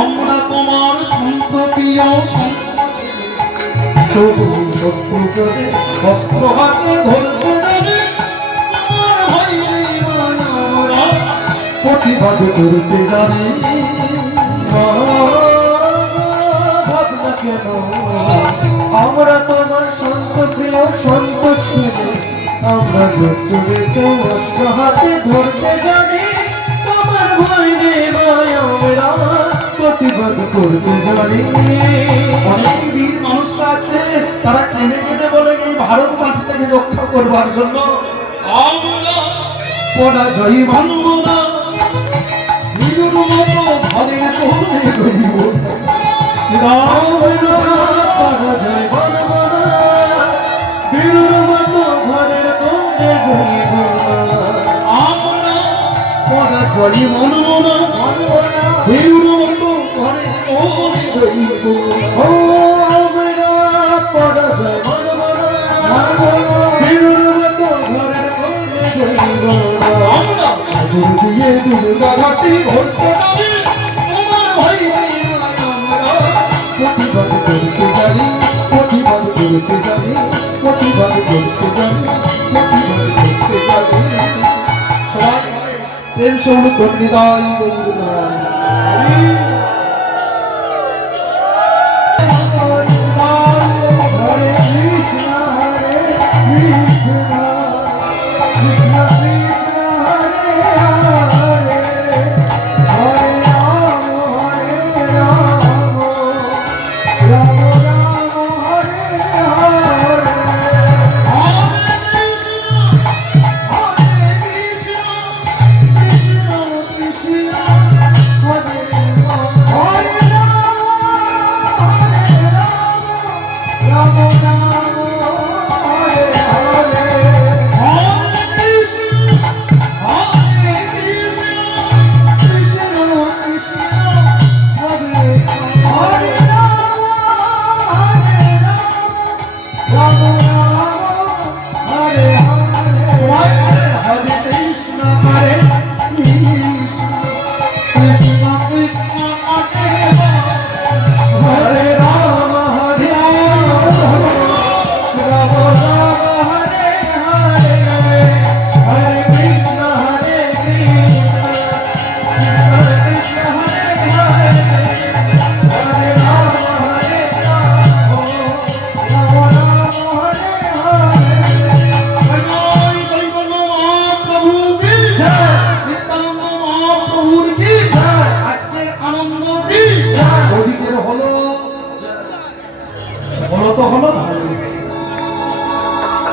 আমরা তোমার সন্ত প্রিয় তবু শত্রু করে অস্ত্র হাতে ধরতে প্রতিবাদ করতে জানি কেন আমরা তোমার সন্ত প্রিয় সন্ত ছেলে আমরা অস্ত্র হাতে ধরতে জানি। প্রতিবাদ করতে জানি। অনেক বীর মানুষরা আছে, তারা কেঁদে কেঁদে বলে এই ভারত মাটিটাকে রক্ষা করবার জন্য আমরা পরাজয় মানব না, নিজের মতো ঘরের কোণে রইব। পরাজয় মানব না, বীরুর মতো ঘরের কোণে রইব। আমরা পরাজয় মানব না, বীরুর মতো ঘরের কোণে রইব। ও আমরা পরাজয় মানব না, বীরুর মতো ঘরের কোণে রইব। আমরা আগুন দিয়ে দুর্গা ঘাটি ভরতে যাবে, তোমার ভাই ভাইরা আমরা প্রতিবাদ করতে জানি, প্রতিবাদ করতে জানি, প্রতিবাদ করতে জানি, প্রতিবাদ করতে জানি। সবাই প্রেম সৌর কন্যাদায় হরে কৃষ্ণ হরে কৃষ্ণ, কৃষ্ণ কৃষ্ণ হরে হরে, হরে রাম হরে রাম, রাম রাম হরে হরে।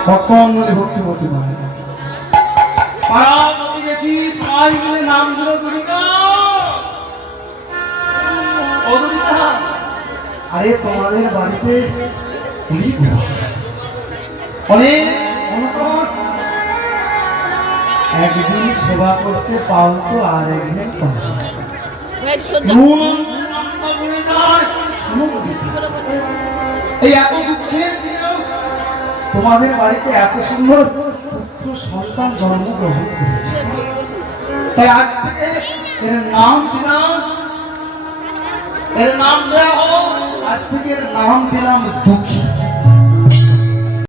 ভক্তগণ বলে ভক্তিমতী মায় পাড়া প্রতিবেশী সবাই মিলে নামগুলো দুর্গা ও দুর্গা। আরে তোমাদের বাড়িতে অনেক অনুকরণ, একদিন সেবা করতে পাও তো আর একদিন পাও না। এই এত দুঃখের দিনেও তোমাদের বাড়িতে এত সুন্দর পুত্র সন্তান জন্মগ্রহণ করেছে, তাই আজ থেকে এর নাম দিলাম, এর নাম দেওয়া হলো, আজ থেকে এর নাম দিলাম দুঃখী।